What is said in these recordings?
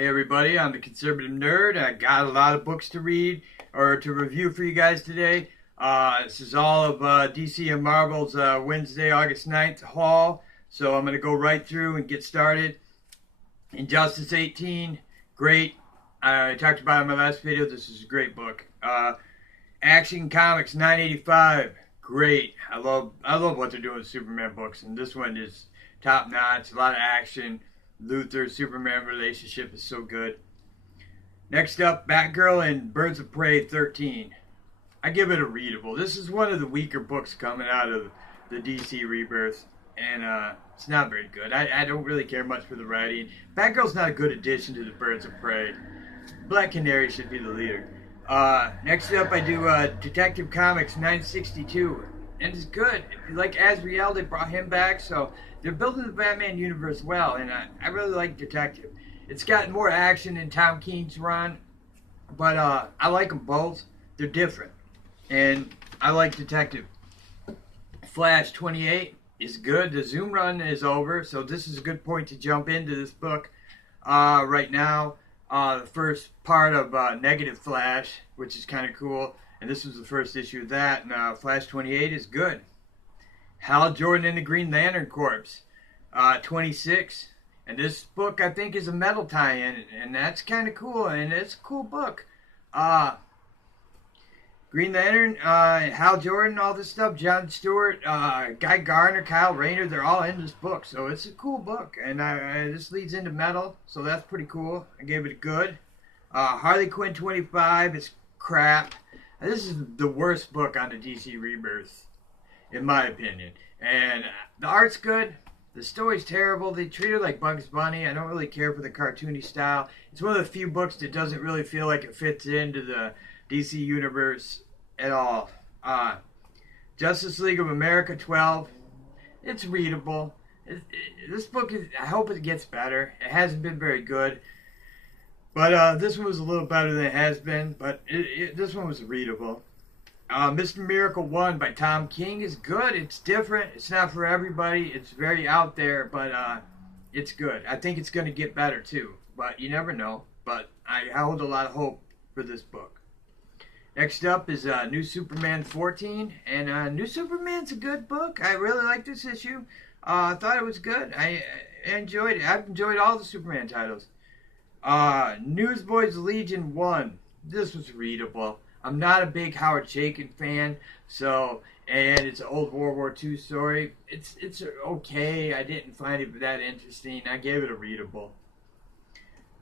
Hey everybody, I'm the Conservative Nerd. I got a lot of books to read or to review for you guys today. This is all of DC and Marvel's Wednesday, August 9th haul. So I'm going to go right through and get started. Injustice 18, great. I talked about it in my last video. This is a great book. Action Comics 985, great. I love what they're doing with Superman books, and this one is top notch. A lot of action. Luthor-Superman relationship is so good. Next up, Batgirl and Birds of Prey 13. I give it a readable. This is one of the weaker books coming out of the DC Rebirth, and it's not very good. I don't really care much for the writing. Batgirl's not a good addition to the Birds of Prey. Black Canary should be the leader. Next up, I do Detective Comics 962. And it's good. If you like Azrael, they brought him back, so they're building the Batman universe well, and I really like Detective. It's got more action than Tom King's run, but I like them both. They're different, and I like Detective. Flash 28 is good. The Zoom run is over, so this is a good point to jump into this book right now. The first part of Negative Flash, which is kind of cool. And this was the first issue of that. And Flash 28 is good. Hal Jordan and the Green Lantern Corps, 26. And this book, I think, is a metal tie-in. And that's kind of cool. And it's a cool book. Green Lantern, Hal Jordan, all this stuff. John Stewart, Guy Gardner, Kyle Rayner, they're all in this book. So it's a cool book. And this leads into metal. So that's pretty cool. I gave it a good. Harley Quinn 25 is crap. This is the worst book on the DC Rebirth, in my opinion. And the art's good. The story's terrible. They treat it like Bugs Bunny. I don't really care for the cartoony style. It's one of the few books that doesn't really feel like it fits into the DC universe at all. Justice League of America 12. It's readable. This book, I hope it gets better. It hasn't been very good. But this one was a little better than it has been, but this one was readable. Mr. Miracle 1 by Tom King is good. It's different. It's not for everybody. It's very out there, but it's good. I think it's going to get better too, but you never know. But I hold a lot of hope for this book. Next up is New Superman 14, and New Superman's a good book. I really like this issue. I thought it was good. I enjoyed it. I've enjoyed all the Superman titles. Newsboys Legion 1. This was readable. I'm not a big Howard Chaykin fan, and it's an old World War II story. It's okay. I didn't find it that interesting. I gave it a readable.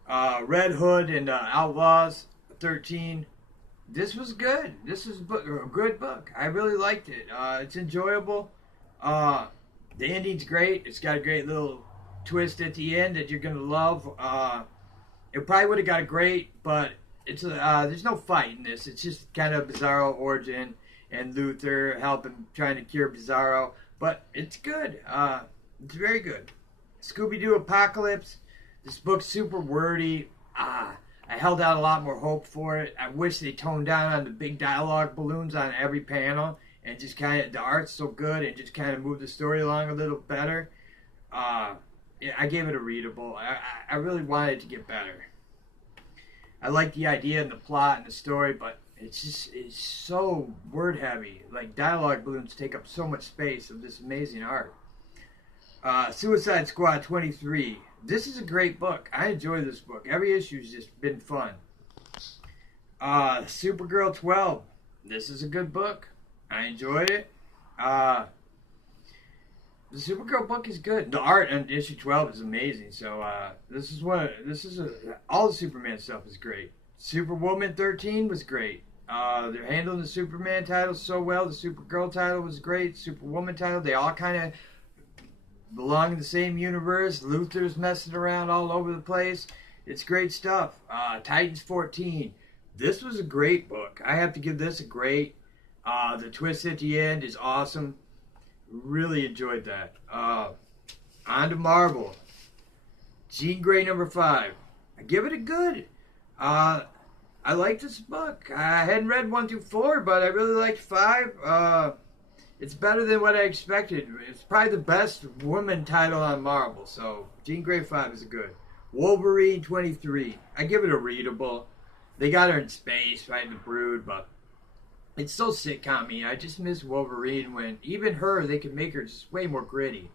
Red Hood and Outlaws 13. This was good. This was a good book. I really liked it. It's enjoyable. The ending's great. It's got a great little twist at the end that you're gonna love. It probably would have got a great, but it's there's no fight in this. It's just kind of Bizarro origin and Luthor helping trying to cure Bizarro. But it's good. It's very good. Scooby-Doo Apocalypse. This book's super wordy. I held out a lot more hope for it. I wish they toned down on the big dialogue balloons on every panel and just kind of, the art's so good and just kind of moved the story along a little better. I gave it a readable. I really wanted it to get better. I like the idea and the plot and the story, but it's so word heavy. Like, dialogue balloons take up so much space of this amazing art. Suicide Squad 23. This is a great book. I enjoy this book. Every issue's just been fun. Supergirl 12. This is a good book. I enjoyed it. The Supergirl book is good. The art on issue 12 is amazing. So all the Superman stuff is great. Superwoman 13 was great. They're handling the Superman titles so well. The Supergirl title was great. Superwoman title, they all kind of belong in the same universe. Luthor's messing around all over the place. It's great stuff. Titans 14. This was a great book. I have to give this a great. The twist at the end is awesome. Really enjoyed that. On to Marvel. Jean Grey number 5. I give it a good. I like this book. I hadn't read 1 through 4, but I really liked 5. It's better than what I expected. It's probably the best woman title on Marvel. So Jean Grey 5 is good. Wolverine 23. I give it a readable. They got her in space fighting the Brood, but it's so sitcom-y. I just miss Wolverine when even her, they can make her just way more gritty.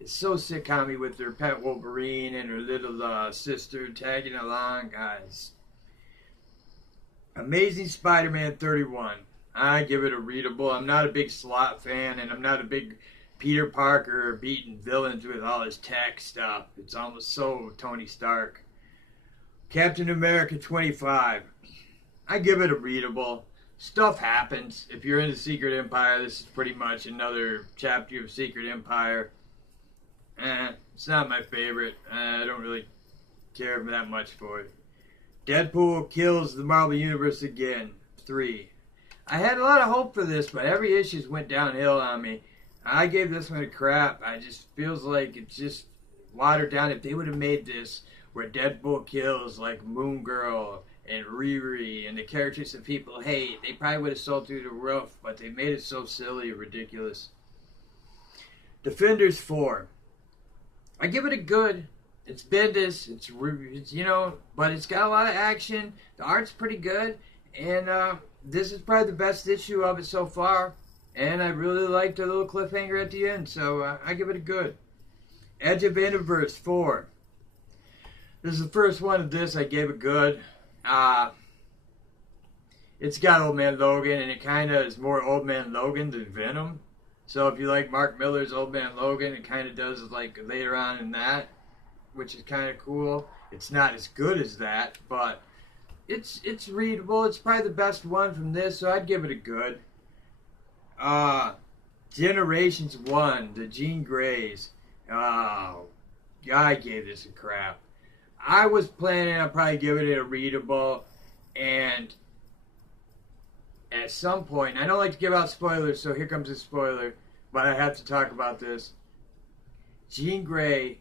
It's so sitcom-y with her pet Wolverine and her little sister tagging along, guys. Amazing Spider-Man 31. I give it a readable. I'm not a big Slott fan, and I'm not a big Peter Parker beating villains with all his tech stuff. It's almost so Tony Stark. Captain America 25. I give it a readable. Stuff happens. If you're into Secret Empire, this is pretty much another chapter of Secret Empire. It's not my favorite. I don't really care that much for it. Deadpool kills the Marvel Universe again. 3. I had a lot of hope for this, but every issue went downhill on me. I gave this one a crap. I just feels like it's just watered down. If they would have made this where Deadpool kills like Moon Girl and Riri and the characters that people hate, they probably would have sold through the roof, but they made it so silly and ridiculous. Defenders 4. I give it a good. It's Bendis, it's you know, but it's got a lot of action. The art's pretty good, and this is probably the best issue of it so far. And I really liked the little cliffhanger at the end, so I give it a good. Edge of Universe 4. This is the first one of this I gave a good. It's got Old Man Logan, and it kind of is more Old Man Logan than Venom. So if you like Mark Millar's Old Man Logan, it kind of does like later on in that, which is kind of cool. It's not as good as that, but it's readable. It's probably the best one from this, so I'd give it a good. Generations 1, the Jean Greys. Oh, I gave this a crap. I was planning on probably giving it a readable, and at some point, I don't like to give out spoilers, so here comes a spoiler, but I have to talk about this. Jean Grey,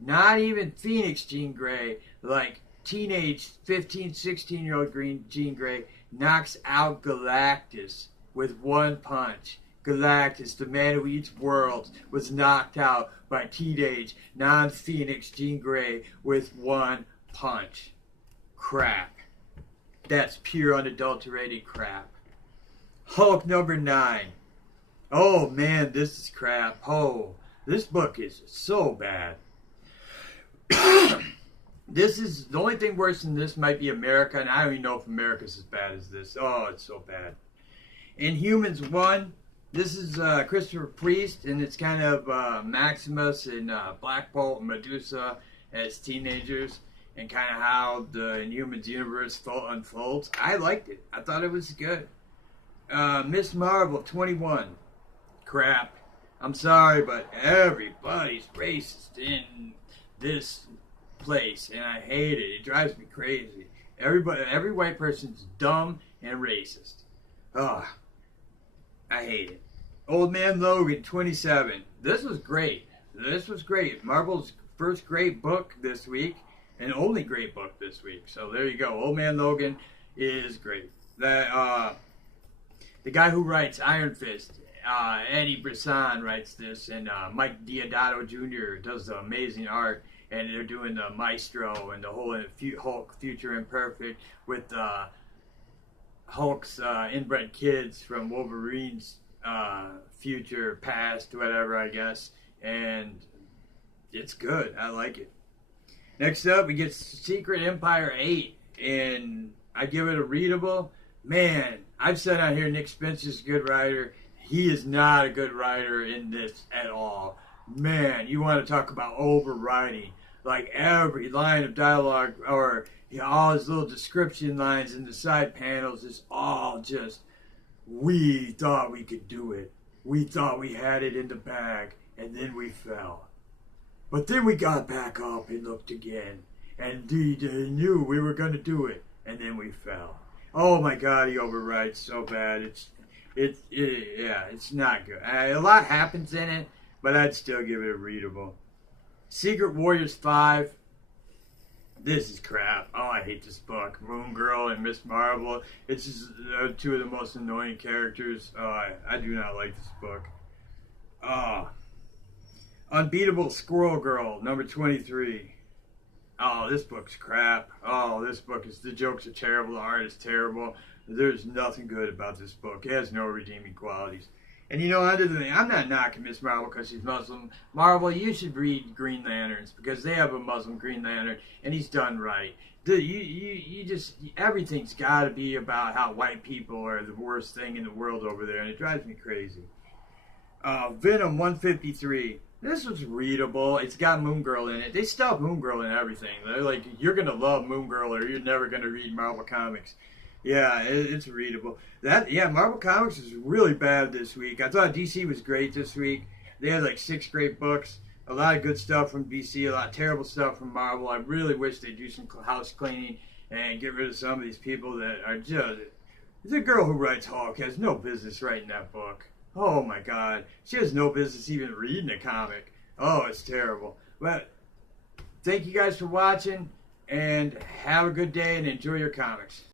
not even Phoenix Jean Grey, like teenage 15, 16-year-old Jean Grey, knocks out Galactus with one punch. Galactus, the man who eats worlds, was knocked out by teenage, non-Phoenix Jean Grey with one punch. Crap. That's pure unadulterated crap. Hulk number 9. Oh man, this is crap. Oh, this book is so bad. This is, the only thing worse than this might be America, and I don't even know if America's as bad as this. Oh, it's so bad. Inhumans 1. This is Christopher Priest, and it's kind of Maximus and Black Bolt and Medusa as teenagers, and kind of how the Inhumans universe unfolds. I liked it. I thought it was good. Miss Marvel 21. Crap. I'm sorry, but everybody's racist in this place, and I hate it. It drives me crazy. Every white person's dumb and racist. Ugh. I hate it. Old Man Logan 27. This was great. This was great. Marvel's first great book this week, and only great book this week. So there you go. Old Man Logan is great. That the guy who writes Iron Fist, Eddie Brisson writes this, and Mike Deodato Jr. does the amazing art, and they're doing the Maestro and the whole Hulk Future Imperfect with Hulk's inbred kids from Wolverine's future, past, whatever, I guess. And it's good. I like it. Next up, we get Secret Empire 8. And I give it a readable. Man, I've said out here Nick Spencer's a good writer. He is not a good writer in this at all. Man, you want to talk about overwriting. Like every line of dialogue, or all his little description lines in the side panels is all just, we thought we could do it. We thought we had it in the bag, and then we fell. But then we got back up and looked again, and they knew we were going to do it, and then we fell. Oh my God, he overwrites so bad. It's not good. A lot happens in it, but I'd still give it a readable. Secret Warriors 5. This is crap. Oh, I hate this book. Moon Girl and Miss Marvel. It's just two of the most annoying characters. Oh, I do not like this book. Oh. Unbeatable Squirrel Girl, number 23. Oh, this book's crap. Oh, this book is, the jokes are terrible, the art is terrible. There's nothing good about this book. It has no redeeming qualities. And other than that, I'm not knocking Miss Marvel because she's Muslim. Marvel, you should read Green Lanterns because they have a Muslim Green Lantern and he's done right. You just, everything's got to be about how white people are the worst thing in the world over there, and it drives me crazy. Venom 153. This was readable. It's got Moon Girl in it. They stuff Moon Girl in everything. They're like, you're going to love Moon Girl or you're never going to read Marvel Comics. Yeah, it's readable. Marvel Comics is really bad this week. I thought DC was great this week. They had like 6 great books. A lot of good stuff from DC, a lot of terrible stuff from Marvel. I really wish they'd do some house cleaning and get rid of some of these people that are just... The girl who writes Hulk has no business writing that book. Oh my God. She has no business even reading a comic. Oh, it's terrible. But thank you guys for watching, and have a good day and enjoy your comics.